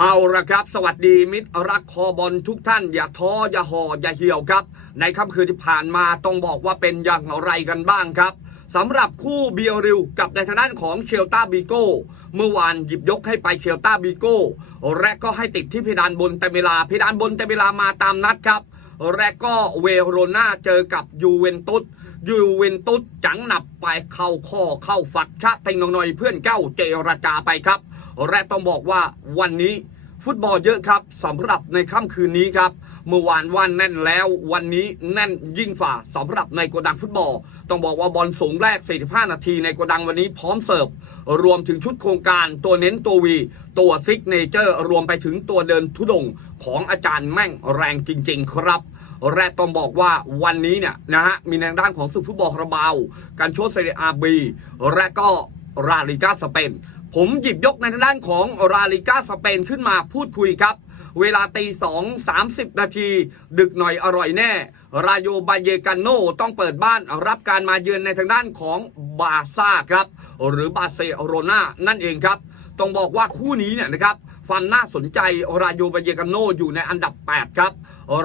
เอาละครับ สวัสดีมิตรรักคอบอลทุกท่าน อย่าท้ออย่าห่ออย่าเหี่ยวครับ ในค่ำคืนที่ผ่านมาต้องบอกว่าเป็นอย่างไรกันบ้างครับสำหรับคู่เบียริวกับในทางด้านของเชลตาบีโก้เมื่อวานหยิบยกให้ไปเชลตาบีโก้และก็ให้ติดที่เพดานบนแต่เวลาเพดานบนแต่เวลามาตามนัดครับและก็เวโรนาเจอกับยูเวนตุสยูเวนตุสจังหนับไปเข้าข้อเข้าฝักชะเต็งนอยเพื่อนเก้าเจรจาไปครับและต้องบอกว่าวันนี้ ฟุตบอลเยอะครับสำหรับในค่ำคืนนี้ครับ เมื่อวานวันแน่นแล้ววันนี้แน่นยิ่งฝ่าสำหรับในโกดังฟุตบอล ต้องบอกว่าบอลสูงแรก 45 นาทีในโกดังวันนี้พร้อมเสิร์ฟ รวมถึงชุดโครงการตัวเน้นตัววี ตัวซิกเนเจอร์ รวมไปถึงตัวเดินทุดงของอาจารย์แม่งแรงจริง ๆ ครับและต้องบอกว่าวันนี้เนี่ยนะฮะมีในด้านของศึกฟุตบอลคาราบาวการโชว์เซเรียอาบีและก็ราลิกาสเปน ผมหยิบยกในทางด้านของราลิกาสเปนขึ้นมาพูดคุยครับ เวลาตีสองสามสิบนาที ดึกหน่อยอร่อยแน่ รายโยบาเยกานโนต้องเปิดบ้านรับการมาเยือนในทางด้านของบาซ่าครับ หรือบาเซโรนานั่นเองครับ ต้องบอกว่าคู่นี้เนี่ยนะครับความน่าสนใจราโยบาเยกานโนอยู่ในอันดับ 8 ครับ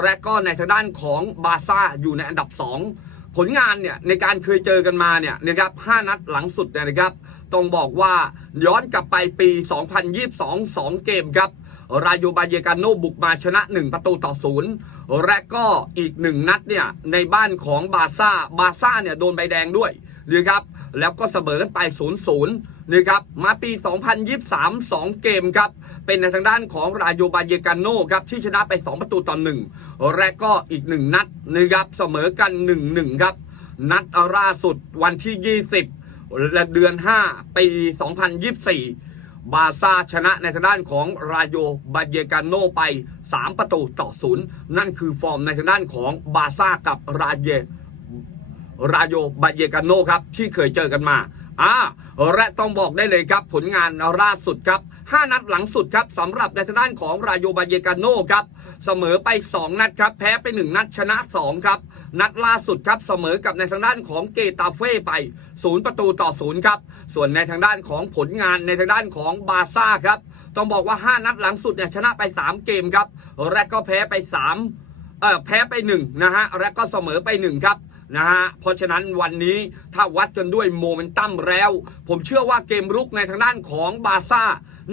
และก็ในทางด้านของบาซ่าอยู่ในอันดับ 2 ผลงานเนี่ยในการเคยเจอกันมาเนี่ยนะครับ5นัดหลังสุดเนี่ยนะครับ ต้องบอกว่าย้อนกลับไปปี 2022 2 เกมครับ รายโยบาเยกาโนบุกมาชนะ 1 ประตูต่อศูนย์และก็อีกหนึ่งนัดเนี่ยในบ้านของบาซ่า บาซ่าเนี่ยโดนใบแดงด้วยนะครับ แล้วก็เสมอกันไป 0-0นะครับ มาปี 2023 2 เกมครับ เป็นในทางด้านของรายโยบาเยกาโนครับที่ชนะไป 2 ประตูต่อ1และก็อีก 1 นัดนะครับเสมอกัน 1-1 ครับ นัดล่าสุดวันที่ 20 และเดือน 5 ปี 2024 บาซ่าชนะในทางด้านของรายโยบาเยกาโนไป 3 ประตูต่อศูนย์นั่นคือฟอร์มในทางด้านของบาซ่ากับรายเยรายโยบาเยกาโนครับที่เคยเจอกันมา อ่าและต้องบอกได้เลยครับผลงานล่าสุดครับ 5 นัดหลังสุดครับสำหรับในทางด้านของรายโยบาเยกาโน่ครับเสมอไป 2 นัดครับ แพ้ไป 1 นัดชนะ 2 ครับ นัดล่าสุดครับเสมอกับในทางด้านของเกตาเฟ่ไป 0 ประตูต่อ 0 ครับ ส่วนในทางด้านของผลงานในทางด้านของบาซ่าครับ ต้องบอกว่า 5 นัดหลังสุดเนี่ยชนะไป 3 เกมครับและก็แพ้ไป3เออแพ้ไปหนึ่งนะฮะและก็เสมอไปหนึ่งครับ นะฮะเพราะฉะนั้นวันนี้ถ้าวัดกันด้วยโมเมนตัมแล้ว ผมเชื่อว่าเกมรุกในทางด้านของบาซ่า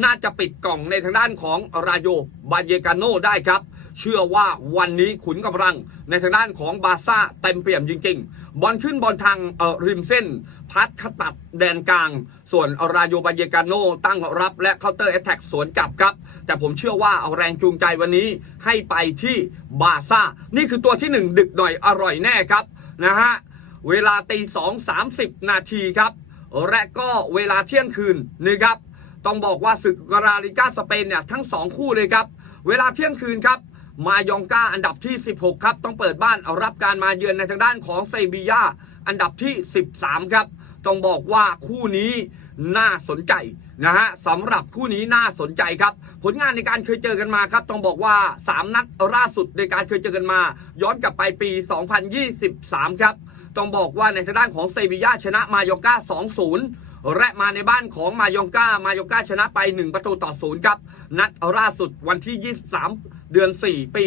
น่าจะปิดกล่องในทางด้านของรายโยบาเยกาโนได้ครับเชื่อว่าวันนี้ขุนกำลังในทางด้านของบาซ่าเต็มเปี่ยมจริง ๆ บอลขึ้นบอลทางเอ่อริมเส้น พัดขตัดแดนกลาง ส่วนรายโยบาเยกาโนตั้งรับและเคาน์เตอร์แอตแทกสวนกลับครับ แต่ผมเชื่อว่าเอาแรงจูงใจวันนี้ให้ไปที่บาซ่า นี่คือตัวที่หนึ่งดึกหน่อยอร่อยแน่ครับ นะฮะ เวลาตีสองสามสิบนาทีครับ และก็เวลาเที่ยงคืนนะครับ ต้องบอกว่าศึกกราลิกาสเปนเนี่ยทั้งสองคู่เลยครับ เวลาเที่ยงคืนครับ มายองกาอันดับที่ 16 ครับ ต้องเปิดบ้านเอารับการมาเยือนในทางด้านของเซบียาอันดับที่ 13 ครับ ต้องบอกว่าคู่นี้น่าสนใจนะฮะสำหรับคู่นี้น่าสนใจครับ ผลงานในการเคยเจอกันมาครับ ต้องบอกว่า 3 นัดล่าสุดในการเคยเจอกันมา ย้อนกลับไปปี 2023 ครับ ต้องบอกว่าในทางด้านของเซบีย่าชนะมายองกา2-0และมาในบ้านของมายองกามายองกาชนะไป 1 ประตูต่อศูนย์ครับ นัดล่าสุดวันที่ 23 เดือน 4 ปี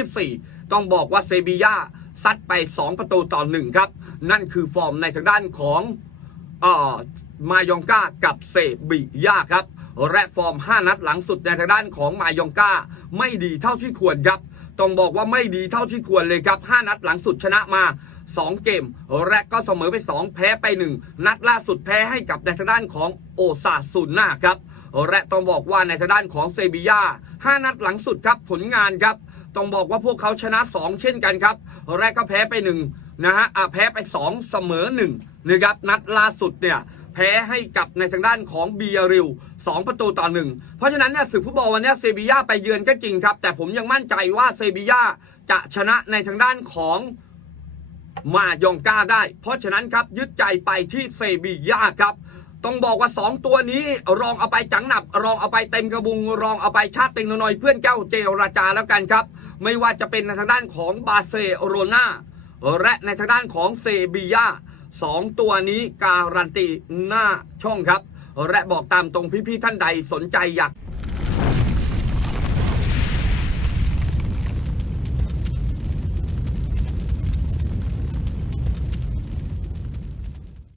2024 ต้องบอกว่าเซบีย่าซัดไป 2 ประตูต่อ 1 ครับ นั่นคือฟอร์มในทางด้านของออมายองกากับเซบีย่าครับ และฟอร์ม 5 นัดหลังสุดในทางด้านของมายองกาไม่ดีเท่าที่ควรครับ ต้องบอกว่าไม่ดีเท่าที่ควรเลยครับ 5 นัดหลังสุดชนะมา 2 เกม และก็เสมอไป 2 แพ้ไป 1 นัดล่าสุดแพ้ให้กับในทางด้านของโอซาซุนนาครับและต้องบอกว่าในทางด้านของเซบียา5 นัดหลังสุดครับผลงานครับ ต้องบอกว่าพวกเขาชนะ 2 เช่นกันครับ และก็แพ้ไป 1 นะฮะอะแพ้ไป 2 เสมอ1นะครับนัดล่าสุดเนี่ย แพ้ให้กับในทางด้านของเบียริว2ประตูต่อหนึ่งเพราะฉะนั้นเนี่ยศึกฟุตบอลวันนี้เซบียาไปเยือนก็จริงครับ แต่ผมยังมั่นใจว่าเซบียาจะชนะในทางด้านของมายองกาได้ เพราะฉะนั้นครับยึดใจไปที่เซบียาครับ ต้องบอกว่า 2 ตัวนี้รองเอาไปจังหนับ รองเอาไปเต็มกระบุง รองเอาไปชาติเต็งน้อยเพื่อนเจ้าเจราจาแล้วกันครับ ไม่ว่าจะเป็นในทางด้านของบาเซโรนาและในทางด้านของเซบียา สองตัวนี้การันตีหน้าช่องครับ และบอกตามตรงพี่ๆท่านใดสนใจอยาก